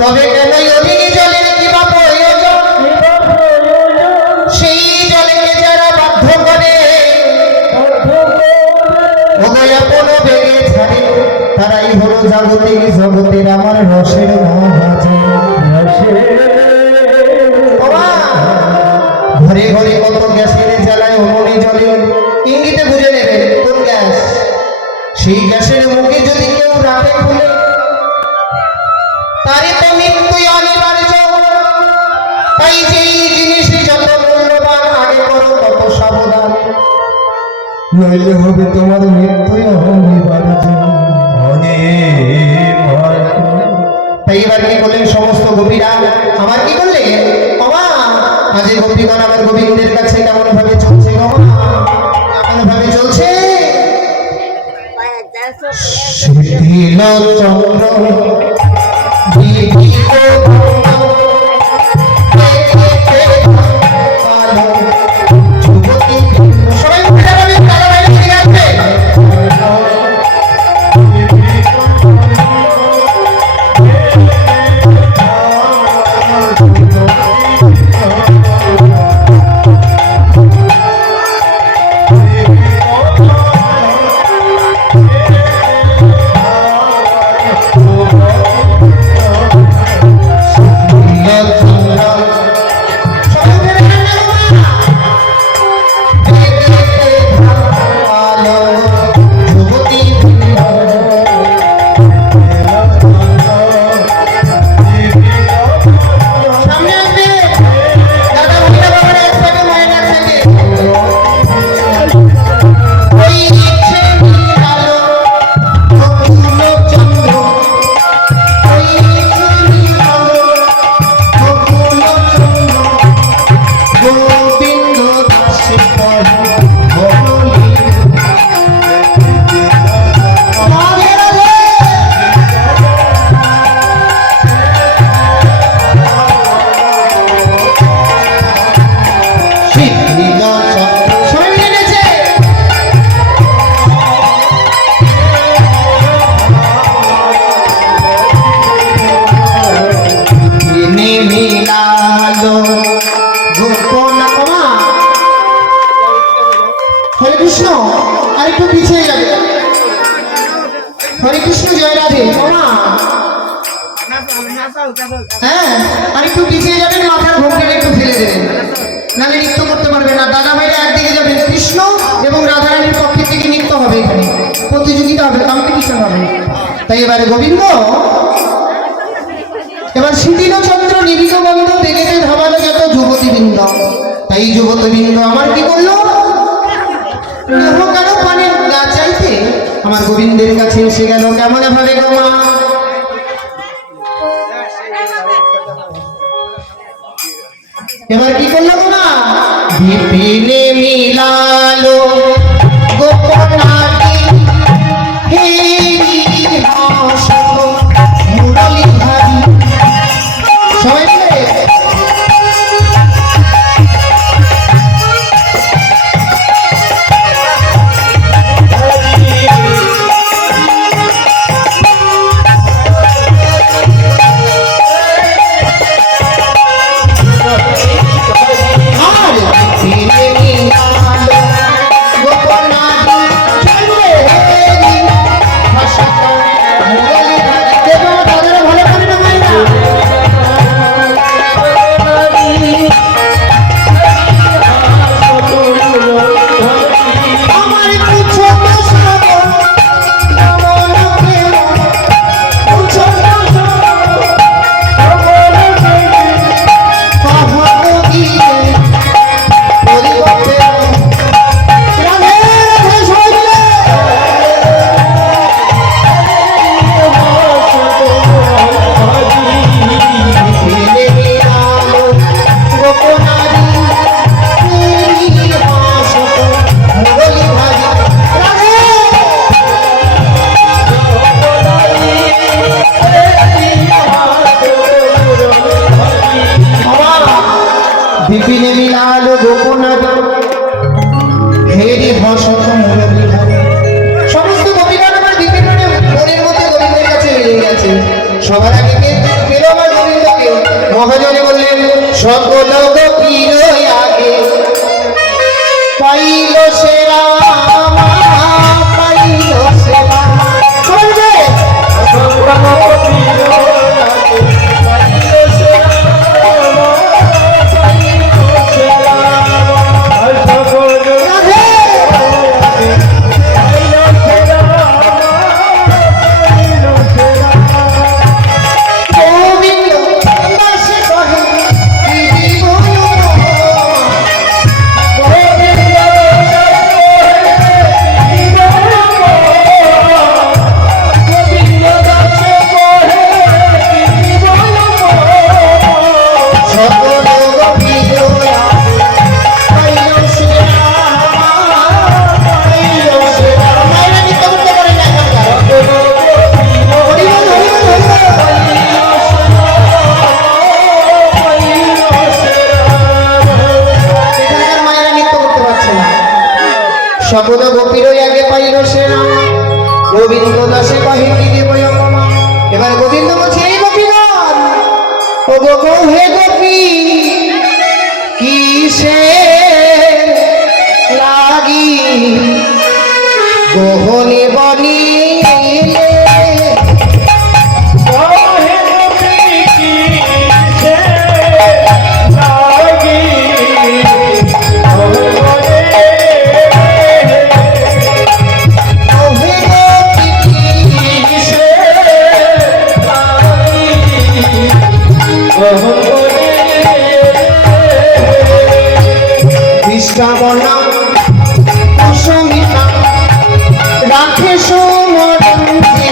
তবে কেন অধিনী জলের কি বা প্রয়োজন? সেই জলকে যারা বাধ্য করে আপন বেগে ছাড়ে, তারাই হলো জাগতিক জগতের আমার রসের মহাজন। ঘরে ঘরে কত গ্যাসের জ্বালায় উনুনে জলে, ইঙ্গিতে বুঝে নেবে কোন গ্যাস। সেই গ্যাসের মুখে যদি কেউ রাখে খুলে, তারই তো মৃত্যু অনিবার্য। তাই যেই জিনিস যত মূল্যবান, আগে করো তত সাবধান, নইলে হবে তোমার মৃত্যু অনিবার্য। তাই এবার কি করলেন সমস্ত গোপীরা? আমার কি করলে বাবা? আজ গোপীগণ আমার গোবিন্দের কাছে কেমন ভাবে চলছে বাবা? কেমন ভাবে চলছে? শিথিল চন্দ্র হ্যাঁ, আর একটু পিছিয়ে যাবেন, মাথার ঘোমটাটা একটু ফেলে দেবেন, নাহলে নৃত্য করতে পারবে না। দাদা ভাইরা একদিকে যাবেন, কৃষ্ণ এবং রাধারানীর পক্ষের থেকে নৃত্য হবে, এখানে প্রতিযোগিতা হবে, কম্পিটিশন হবে। তাই এবারে গোবিন্দ, এবার শিথিল চন্দ্র নিবিত বন্ধ দেখেতে ধাবালো যত যুবতীবৃন্দ। তাই যুবতীবৃন্দ আমার কি করলো? কারো পানের গা চাইতে আমার গোবিন্দের কাছে এসে গেল। কেমন ভাবে গো মা? এবার কি করলো না? বিপিনে মিলালো গোপনাটি হে মুরলী ভাবি। সবাই মিলে বিপিনে মিলালো গোপনাদি হেরি ভাষত মুরলী ভাবি। সমস্ত গোপীগণ আমার বিপিনের মনের মধ্যে গোবিন্দের কাছে মিলে গেছে। সবার আগে কে পেল আমার মহাজনে বললেন সকল গোপীর আগে পাইল সেরা পাইল সেরা চলবে সকল গোপীর আগে পাইল সেরা গোবিন্দ দাসে কহে কি দেব অপমা। এবার গোবিন্দ বলছে এই গোপীগণ ও গো হে গোপী কিসে লাগি গোহনে বনি শ্রাবণা কুসুমিতা রাখে সমরন্তি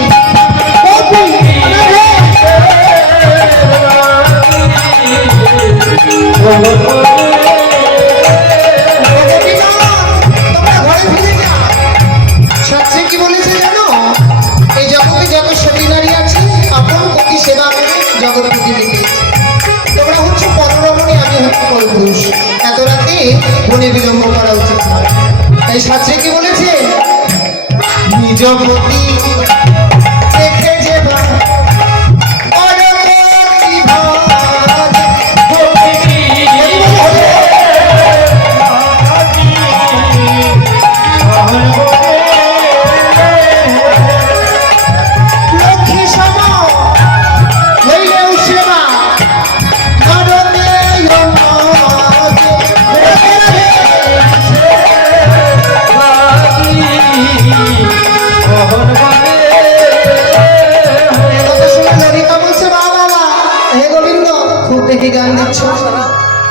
সাথে কি বলেছে জানো এই জগতে যত সতী নারী আছে আপন পতি সেবা করে জগৎপতি লিখেছে তোমরা হচ্ছে পররমণী আমি হচ্ছে পরপুরুষ এত রাতে বনে বিলম্ব করা উচিত নয় তাই শাস্ত্রে কি বলেছে নিজ পতি দেখে যে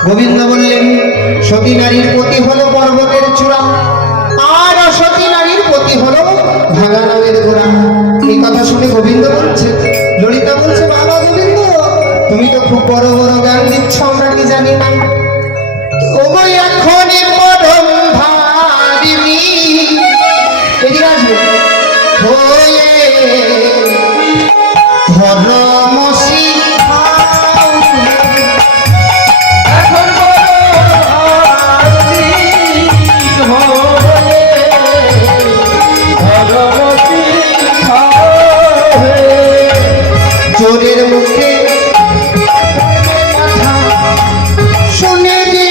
গোবিন্দ বললেন সতী নারীর পতি হলো পর্বতের চূড়া আর অসতী নারীর পতি হলো ভাঙা নামের গোড়া। এই কথা শুনে গোবিন্দ বলছে ললিতা বলছে বাবা গোবিন্দ তুমি তো খুব বড় বড় গান দিচ্ছ আমরা কি জানি না ওগো এখনই পরম ভাবিনি এদিকে আসবে হয়ে ধর্ম চোরের মুখে শুনে যে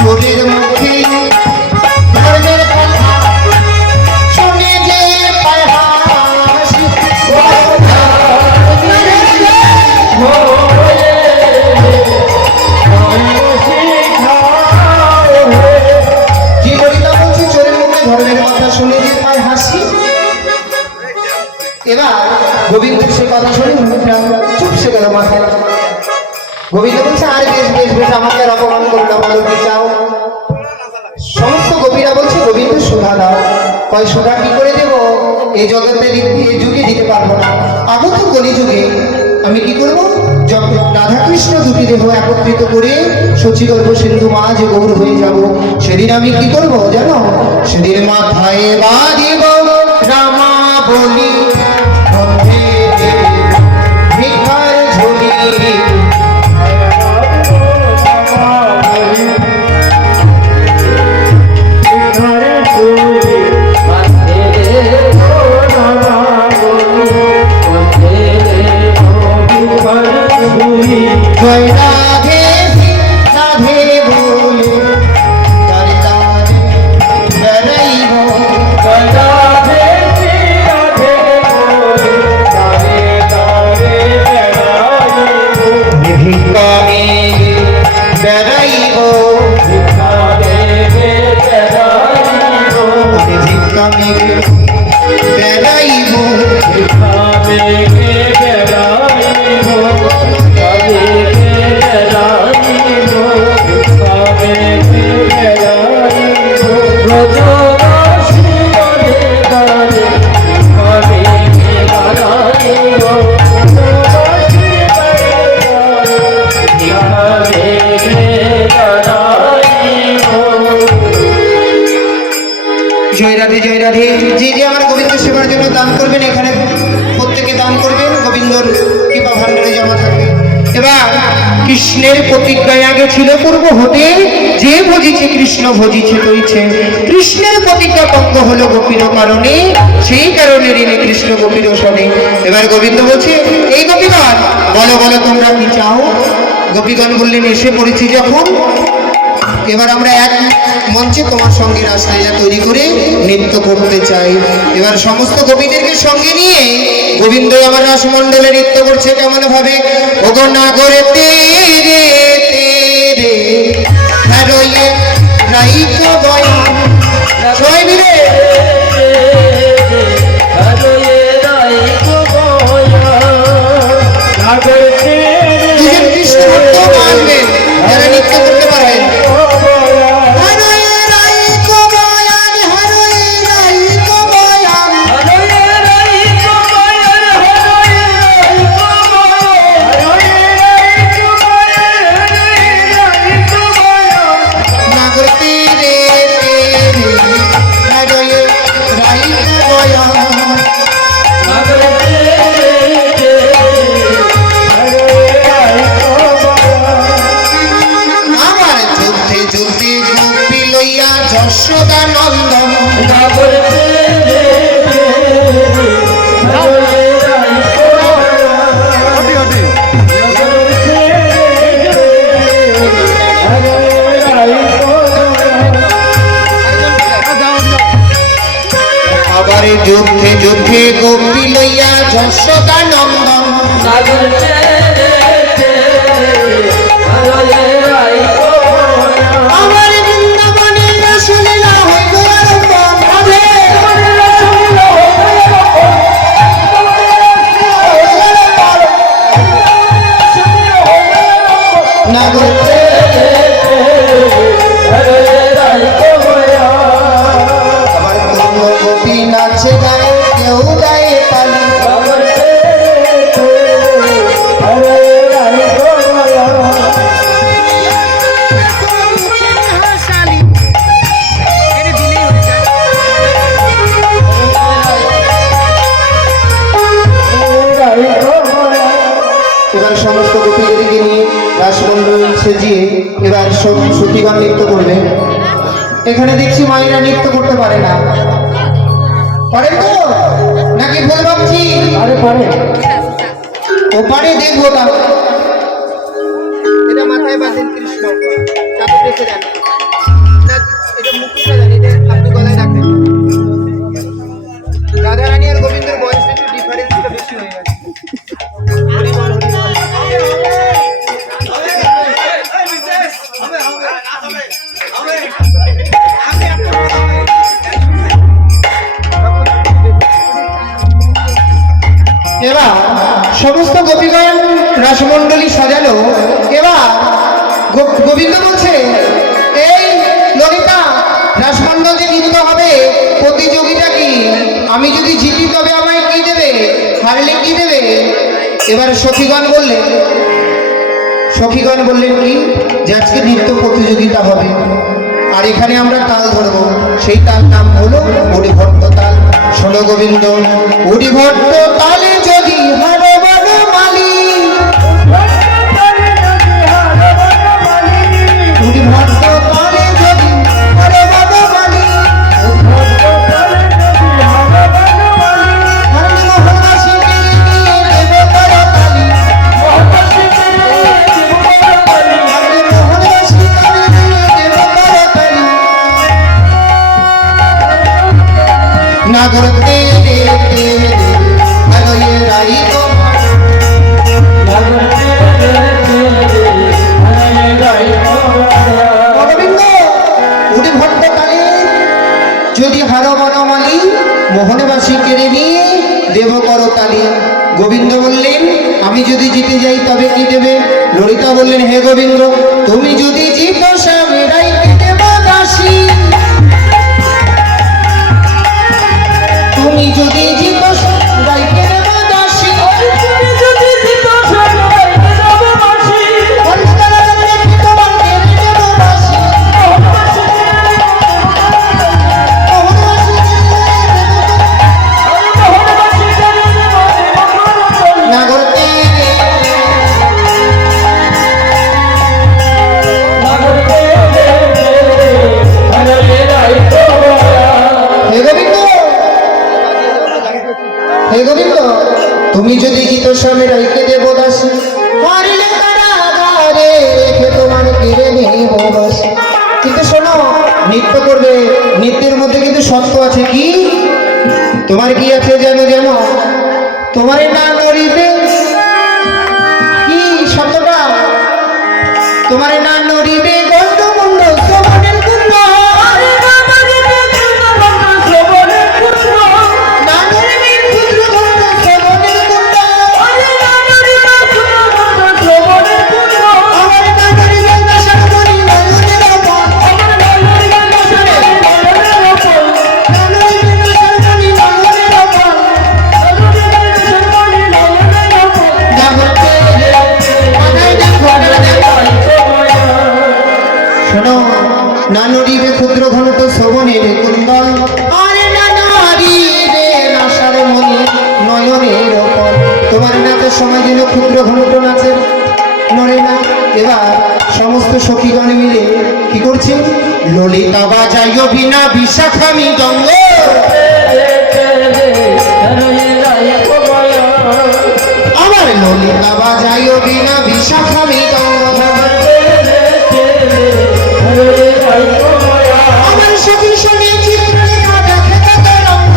চোরের মুখে ধর্মের কথা শুনে যে এবার গোবিন্দ সে কথা শুনে চুপসে গেল মাথায় গোবিন্দ বলছে আর বেশ বেশ বেশ আমাকে আর অপমান করো না বলো কি চাও সমস্ত গোপীরা বলছে গোবিন্দ সুধা দাও কয় সুধা কি করে দেব এই জগতে এই যুগে দিতে পারবো না আগত কলিযুগে আমি কি করবো রাধা কৃষ্ণ দুটি দেহ একত্রিত করে সচিগর্ভ সিন্ধু মাঝ গৌর হয়ে যাব সেদিন আমি কি করব জানো সেদিন মাথায় বাঁধিব রামা বলি ভিখার ঝুলি বেড়াইব আমি ভিক্ষা মেঘে বেড়াইব জয় রাধে জয় রাধে। যে যে আমার গোবিন্দ সেবার জন্য দান করবেন এখানে প্রত্যেকে দান করবেন, গোবিন্দর কৃপা ভান্ডারে জমা থাকবে। এবার কৃষ্ণের প্রতিজ্ঞায় আগে ছিল পূর্ব হতে যে ভজিছে কৃষ্ণ ভজিছে তৈছে। কৃষ্ণের প্রতিজ্ঞা ভঙ্গ হলো গোপীর কারণে, সেই কারণে ঋণে কৃষ্ণ গোপীর শোনে। এবার গোবিন্দ বলছে এই গোপীগণ বলো বলো তোমরা কি চাও। গোপীগণ বললেন এসে পড়েছি যখন, এবার আমরা এক মঞ্চে তোমার সঙ্গে রাসলীলা তৈরি করে নৃত্য করতে চাই। এবার সমস্ত গোপীদেরকে সঙ্গে নিয়ে গোবিন্দ আমার রাসমণ্ডলে নৃত্য করছে কেমন ভাবে। ওগো নাগরে তেরে তেরে হারয়ে রাইকো গয়া সবাই মিলে দুজন কৃষ্ণ ভক্ত আসবেন যারা নৃত্য করতে পারবেন। যশোদানন্দন আবার যুদ্ধে যুদ্ধে গোপী লইয়া যশোদানন্দন নাচে গায়ে কেউ গায়ে তালি এবার সমস্ত গোপীদেরকে নিয়ে রাসমণ্ডল সেজিয়ে এবার সতীগণ নৃত্য করবে। এখানে দেখছি মায়েরা নৃত্য করতে পারে না, পারে তো নাকি ভুল ভাবছি? আরে পারে, ও পারে, দেখবো তাহলে। এটা মাথায় বাঁধেন কৃষ্ণ, চাকু দেখে যান না, এটা মুখটা জানি, এটা আপনি গলায় রাখেন। রাধা রানী আর গোবিন্দের বয়স একটু ডিফারেন্সটা বেশি হয়ে গেছে। এবার সমস্ত গোপীগণ রাসমণ্ডলী সাজালো। এবার গোবিন্দ বলছে এই ললিতা রাসমণ্ডলে নৃত্য হবে, প্রতিযোগিতা কি? আমি যদি জিতি তবে আমায় কি দেবে, হারলে কি দেবে? এবার সখীগণ বললেন কি যে আজকে নৃত্য প্রতিযোগিতা হবে, আর এখানে আমরা তাল ধরবো। সেই তাল নাম হলো হরিভট্ট তাল। শোনো গোবিন্দ, হরিভট্ট তালে যদি হারো বারো মালি, হরিভট্ট তালে যদি হারো বারো মালি, নাগর তেরে তেরে হারয়ে রাইকো নাগর তেরে তেরে হারয়ে রাইকো যদি হারো বনমালী মোহনবাসী কেড়ে নিয়ে দেব করতালি। গোবিন্দ বললেন আমি যদি জিতে যাই তবে কি দেবে? ললিতা বললেন হে গোবিন্দ তুমি যদি জিতো স্বামীরাই দেব দাসী। তুমি যদি জিতো স্বামীরাইকে দেব দাসী। হে গোবিন্দ তুমি যদি জিত স্বামীর আইকে দেব দাসী, মারিলে কারাগারে রেখে তোমার কেড়ে নেব বাসী। কিন্তু শোনো নৃত্য করবে, নৃত্যের মধ্যে কিন্তু সত্য আছে। কি তোমার কি আছে জানো? জানো তোমার না নড়িবে কি সত্যটা? তোমার না নড়িবে গন্ড মুন্ড শ্রবণের কুণ্ড। না নড়িবে ক্ষুদ্র ঘনট শ্রবণের কুন্দল, আরে না নাড়িবে নাসার মনি নয়নের ওপর। তোমার নাচের সময় যেন ক্ষুদ্র ঘনট নাচের নড়ে না। এবার সমস্ত সখীগণ মিলে কি করছে? ললিতা বাজাইও বিনা বিশাখা মৃদঙ্গ। আমার ললিতা বাজাইও বিনা বিশাখা মৃদঙ্গ। আমার সখীর সঙ্গে চিত্রলেখা দেখে কত রঙ্গ।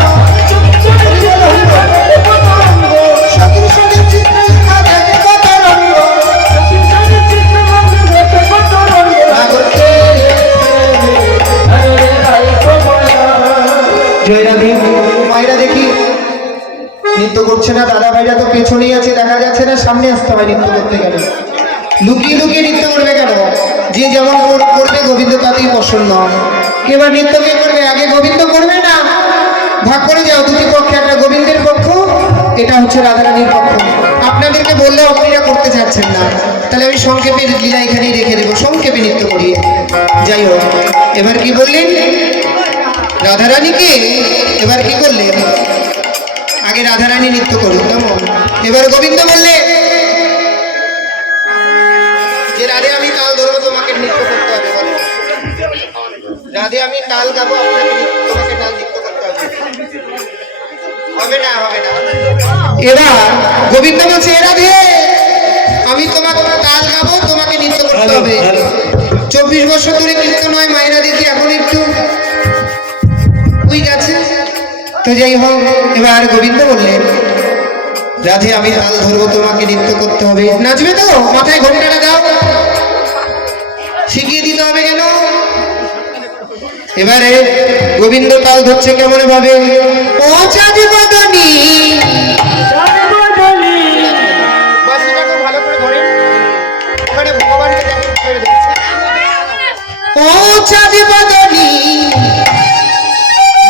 সখীর সঙ্গে চিত্রলেখা দেখে কত রঙ্গ। জয়রাধে মায়েরা দেখি নৃত্য করছে না। দাদা ভাইরা তো পেছনেই আছে, দেখা যাচ্ছে না। সামনে আসতে হয় নৃত্য করতে গেলে। লুকিয়ে লুকিয়ে নৃত্য করবে কেন? যে যেমন করবে গোবিন্দ তাতেই প্রসন্ন। এবার নৃত্য কে করবে? আগে গোবিন্দ করবে না? ভাগ করে যাও দুটি পক্ষে, একটা গোবিন্দের পক্ষ, এটা হচ্ছে রাধারানীর পক্ষ। আপনাদেরকে বললেও আপনারা করতে চাচ্ছেন না, তাহলে আমি সংক্ষেপে লীলা এখানেই রেখে দেবো, সংক্ষেপে নৃত্য করিয়ে। যাই হোক, এবার কি বললেন রাধারানীকে? এবার কি করলেন? আগে রাধারানী নৃত্য করুন কেমন? এবার গোবিন্দ বললে যে রাধে আমি তাল ধরবো, তোমাকে নৃত্য করতে হবে। বলো রাধে আমি তাল গাবো, আপনাকে তোমাকে তাল নৃত্য করতে হবে। হবে না, হবে না। এবার গোবিন্দ বলছে রাধে আমি তোমাকে তাল গাবো, তোমাকে নৃত্য করতে হবে। 24 বছর ধরে নৃত্য নয় মায়েরা দেখি এখন একটু উইক আছে। তো যাই হোক, এবার গোবিন্দ বললেন রাধে আমি তাল ধরবো, তোমাকে নৃত্য করতে হবে। নাচবে তো? মাথায় ঘোমটাটা দাও, শিখিয়ে দিতে হবে কেন? এবারে গোবিন্দ তাল ধরছে কেমন ভাবে? ও চাঁদ বদনী, ও চাঁদ বদনী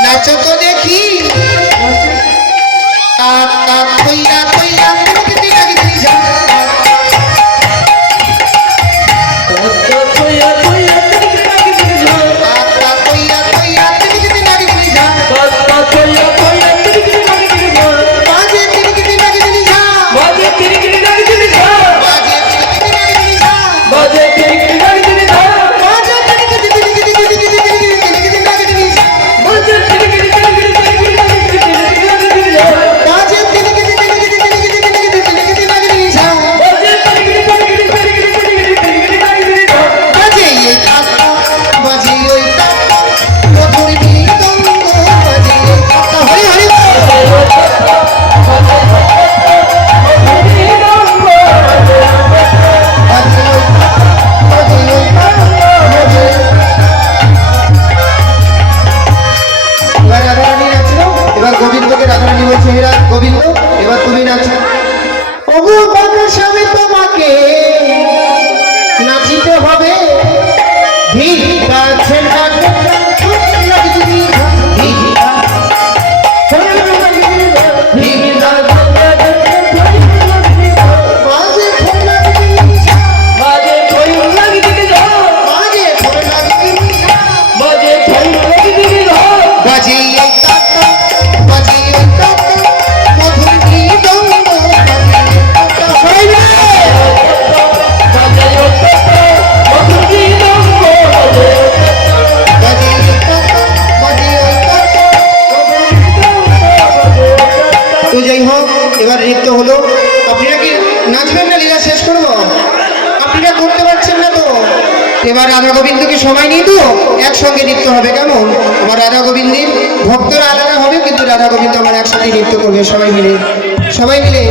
নাচো তো দেখি। তাক তাক কইরা কইরা মুক্তি লাগি যা। ভিড়টা ছেড়া তো যাই হোক, এবার নৃত্য হলো। আপনারা কি নাচবেন না? লীলা শেষ করবো? আপনারা করতে পারছেন না তো? এবার রাধা গোবিন্দকে সবাই নিয়ে তো একসঙ্গে নৃত্য হবে। কেমন? আমার রাধা গোবিন্দের ভক্তরা আলাদা হবে, কিন্তু রাধা গোবিন্দ আমার একসাথে নৃত্য করবে সবাই মিলে। সবাই মিলে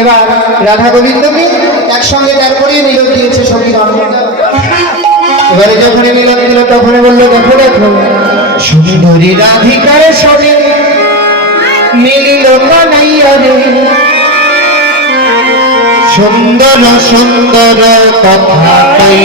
এবার রাধা গোবিন্দকে একসঙ্গে তারপরে মিলন দিয়েছে সংবিধান। এবারে যখন মিলন দিল তখন বললো, দেখো দেখো সুন্দরী রাধিকার সঙ্গে মিলিল কানাইয়া রে, সুন্দর সুন্দর কথা কই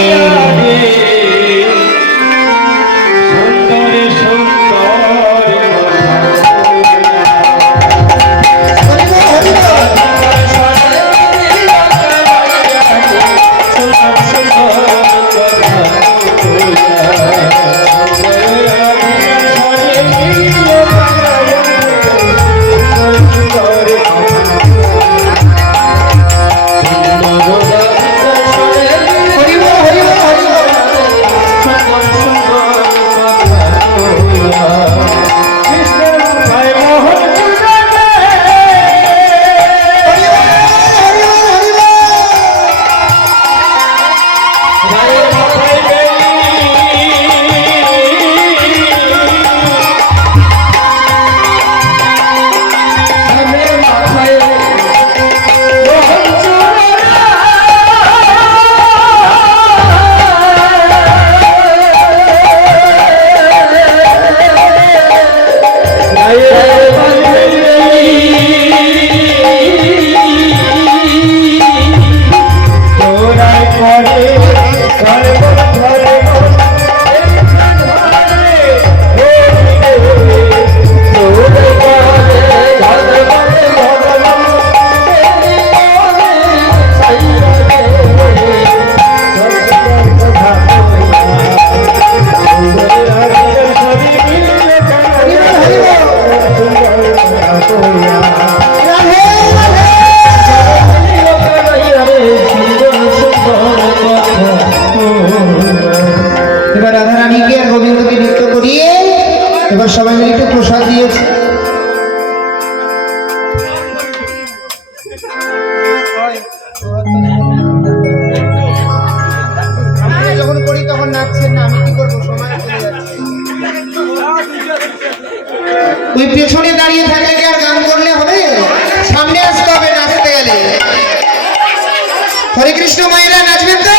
এবার সবাই মিলে একটু প্রসাদ দিয়েছে। আমি যখন করি তখন নাচছেন না, আমি কি করবো, সময় চলে যাচ্ছে। ওই পেছনে দাঁড়িয়ে থাকলে কি আর গান করলে হবে? সামনে আসতে হবে নাচতে গেলে। হরে কৃষ্ণ, মায়েরা নাচবেন তো?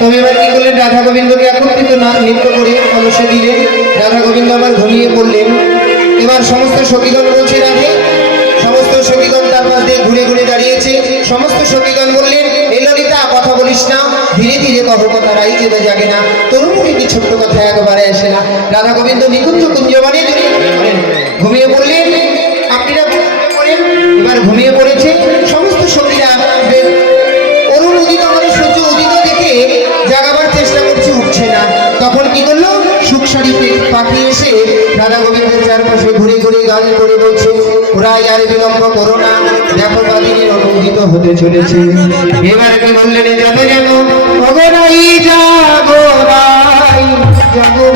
তবে এবার কি করলেন, রাধা গোবিন্দকে একত্রিত নৃত্য করে কলসে দিলেন। রাধা গোবিন্দ আবার ঘুমিয়ে পড়লেন। এবার সমস্ত সখীগণ বলছে রাধে, সমস্ত সখীগণ তার পাশ দিয়ে ঘুরে ঘুরে দাঁড়িয়েছে। সমস্ত সখীগণ বললেন, এই ললিতা কথা বলিস না, ধীরে ধীরে কহ কথা, রাই চেপে জাগে না, তোর মুখে কি ছোট্ট কথা একবারে আসে না। রাধা গোবিন্দ নিকুঞ্জ কুঞ্জবানে ঘুমিয়ে পড়লেন। আপনারা ঘুমিয়ে পড়েন। এবার ঘুমিয়ে পড়েছে সমস্ত সখীরা। অরুণ উদিত মানে সূর্য উদিত দেখে জাগাবার চেষ্টা করছে, উঠছে না। তখন কি করলো, সুখসারি পাখি এসে রাধা গোবিন্দের চারপাশে ঘুরে ঘুরে গান করে বলছে, ওরাই আর বিলম্ব করো না, দেখো বাদিনী অনুদিত হতে চলেছে। এবার কি বললেন, যাবে যেন অগরাই জাগরাই জাগো